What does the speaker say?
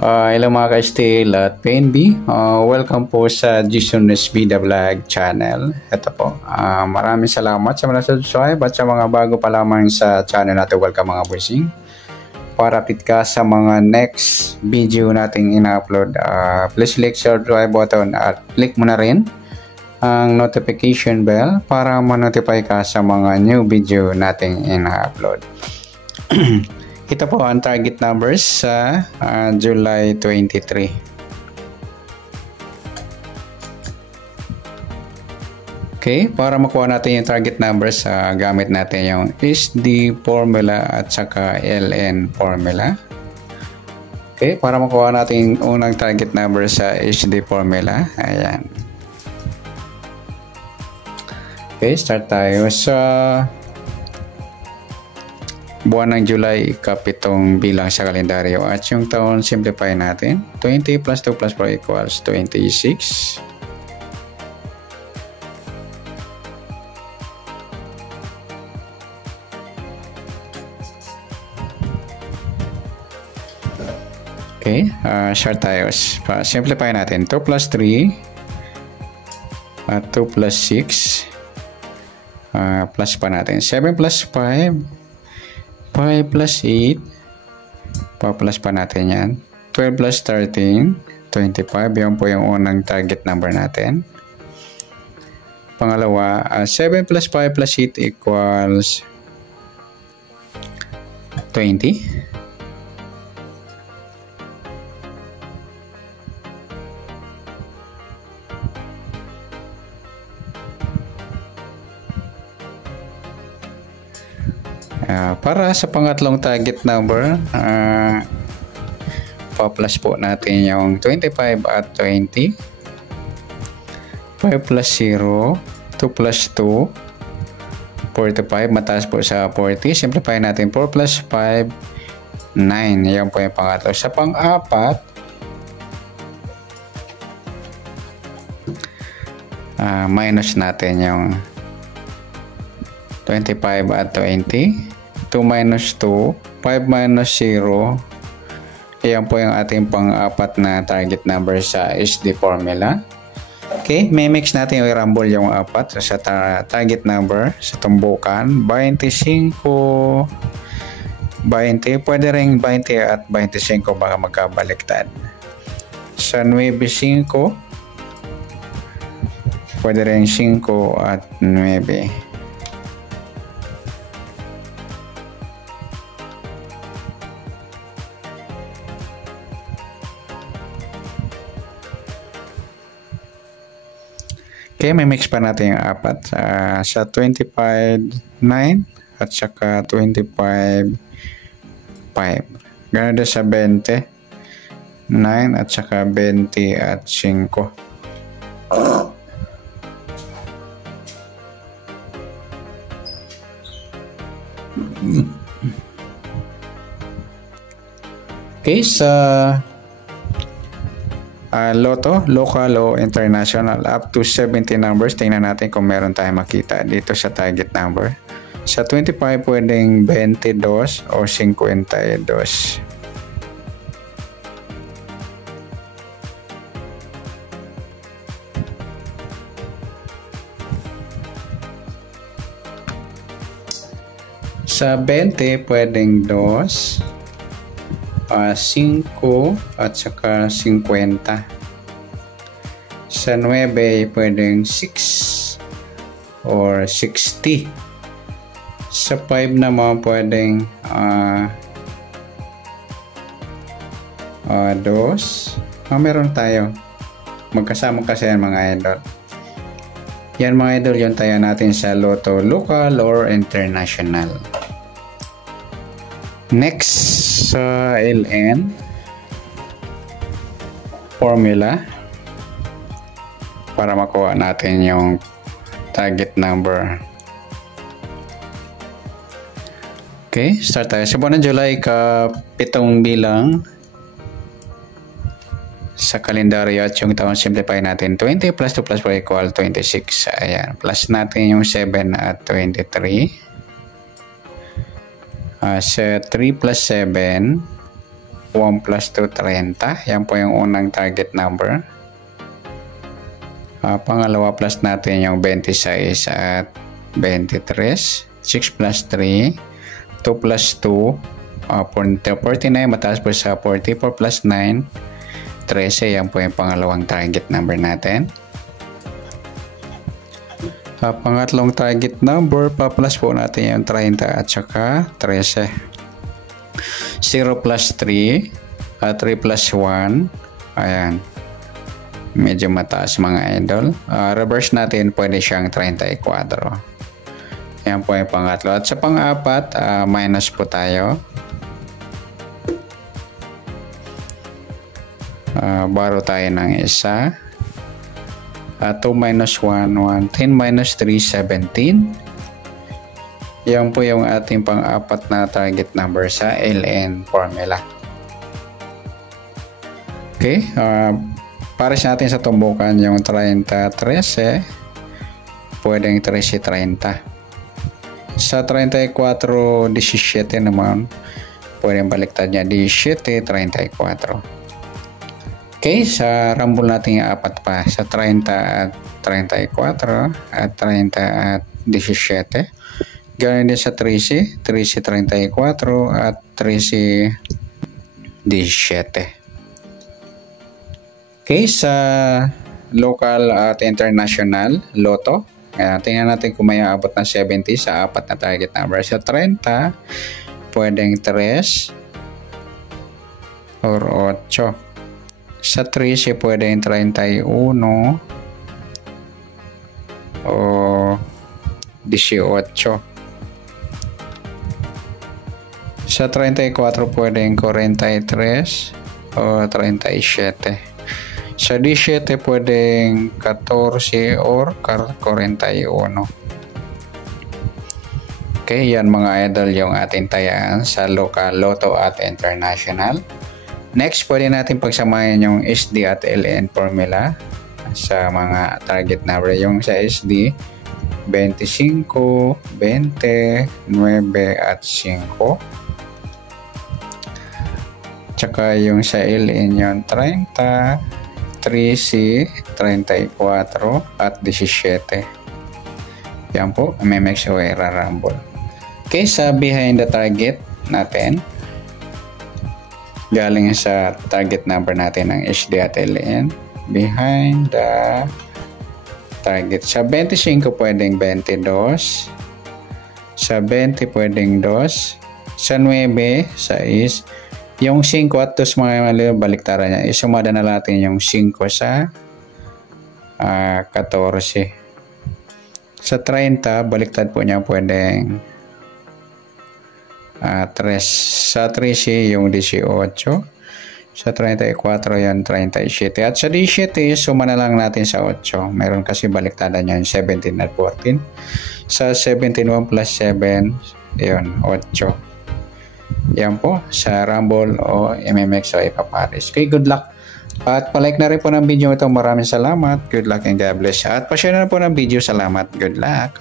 Hello mga ka-Steel at PNB. Welcome po sa Jason Vida Vlog channel. Ito po. Maraming salamat sa mga subscribe at sa mga bago pa lamang sa channel natin. Welcome mga boysing. Para update ka sa mga next video nating ina-upload, please click subscribe button at click mo na rin ang notification bell para ma-notify ka sa mga new video nating ina-upload. Ito po ang target numbers sa July 23. Okay, para makuha natin yung target numbers, gamit natin yung SD formula at saka LN formula. Okay, para makuha natin yung unang target number sa SD formula. Ayan. Okay, start tayo sa buwan ng July, ikapitong bilang sa kalendaryo, at yung taon simplify natin. 20 plus 2 plus 4 equals 26. Okay, short tayo. Simplify natin. 2 plus 3 at 2 plus 6 plus pa natin. 7 plus 5 5 plus 8, pa-plus pa natin yan. 12 plus 13, 25. Yan po yung unang target number natin. Pangalawa, 7 plus 5 plus 8 equals 20. Para sa pangatlong target number, pa-plus po natin yung 25 at 20. 5 plus 0, 2 plus 2, 45. Mataas po sa 40. Simplify natin. 4 plus 5, 9. Yan po yung pangatlo. Sa pang-apat, minus natin yung 25 at 20. 2 minus 2, 5 minus 0. Ayan po yung ating pang-apat na target number sa SD formula. Okay, may mix natin yung i-rumble yung apat sa target number sa tumbukan. 25, 20, pwede rin 20 at 25 baka magkabaliktad. Sa 9, 5, pwede rin 5 at 9. Okay, may mix pa natin yung apat. Sa 25, 9 at saka 25, 5. Ganun din sa 20, 9 at saka 20 at 5. Okay, sa Lotto, local o international, up to 70 numbers. Tingnan natin kung meron tayong makita dito sa target number. Sa 25, pwedeng 22 o 52. Sa 20, pwedeng 2, 5 at saka 50. Sa 9, pwedeng 6 or 60. Sa 5 naman, pwedeng 2. Meron tayo. Magkasama kasi yan mga idol. Yan mga idol, yung tayo natin sa Lotto, local or international. Next, sa LN formula, para makuha natin yung target number. Okay, start tayo. Sa buwan ng July, ikapitong bilang sa kalendaryo, at yung taon simplify natin. 20 plus 2 plus 4 equal 26. Ayan, plus natin yung 7 at 23. Sa 3 plus 7, 1 plus 2, 30. Yan po yung unang target number. Pangalawa plus natin yung 26 at 23. 6 plus 3. 2 plus 2. 49. Mataas po sa 44 plus 9. 13. Yan po yung pangalawang target number natin. Pangatlong target number, pa-plus po natin yung 30 at saka 13. 0 plus 3. 3 plus 1. Ayan. Medyo mataas mga idol. Reverse natin, pwede siyang 34. Yan po yung pangatlo. At sa pang-apat, minus po tayo. Baro tayo ng isa. 2 minus 1, 1. 10 minus 3, 17. Yan po yung ating pang-apat na target number sa LN formula. Okay. Pares natin sa tumbukan yung 30, 13. Pwedeng 13, 30. Sa 34, 17 naman. Pwedeng baliktad niya 17, 34. Okay, sa rumble natin yung apat pa. Sa 30 at 34 at 30 at 17. Ganun din sa 13, 13, 34 at 13, 17. Okay, sa local at international loto, tingnan natin kung may aabot ng 70 sa apat na target number. Sa 30, pwedeng 3 or 8. Sa 13, pwedeng 31 o 18. Sa 34, pwedeng 43 o 37. Sa 17, pwedeng 14 or 41. Okay, yan mga idol yung ating tayaan sa local, loto at international. Next, pwede natin pagsamahin yung SD at LN formula sa mga target number. Yung sa SD, 25, 20, 9 at 5. Tsaka yung sa LN yung 30, 13, 34 at 17. Yan po, may make sure rumble. Okay, sa behind the target natin, galing sa target number natin ng HD at LN, behind the target. Sa 25 pwedeng 22, sa 20 pwedeng 2, sa 9, 6, yung 5 at 2 mga baliktaran niya, isumada na natin yung 5 sa 14. Sa 30, baliktad po niya pwedeng 3. Sa 13, yung 18. Sa 34, yung 37. At sa 17, suma na lang natin sa 8. Meron kasi baliktaran niya yung 17 at 14. Sa 17, 1 plus 7, yun, 8. Yan po sa Rumble o MMX o Ipapares. Okay, good luck. At palike na rin po ng video ito. Maraming salamat. Good luck and God bless. At pa-share na po ng video. Salamat. Good luck.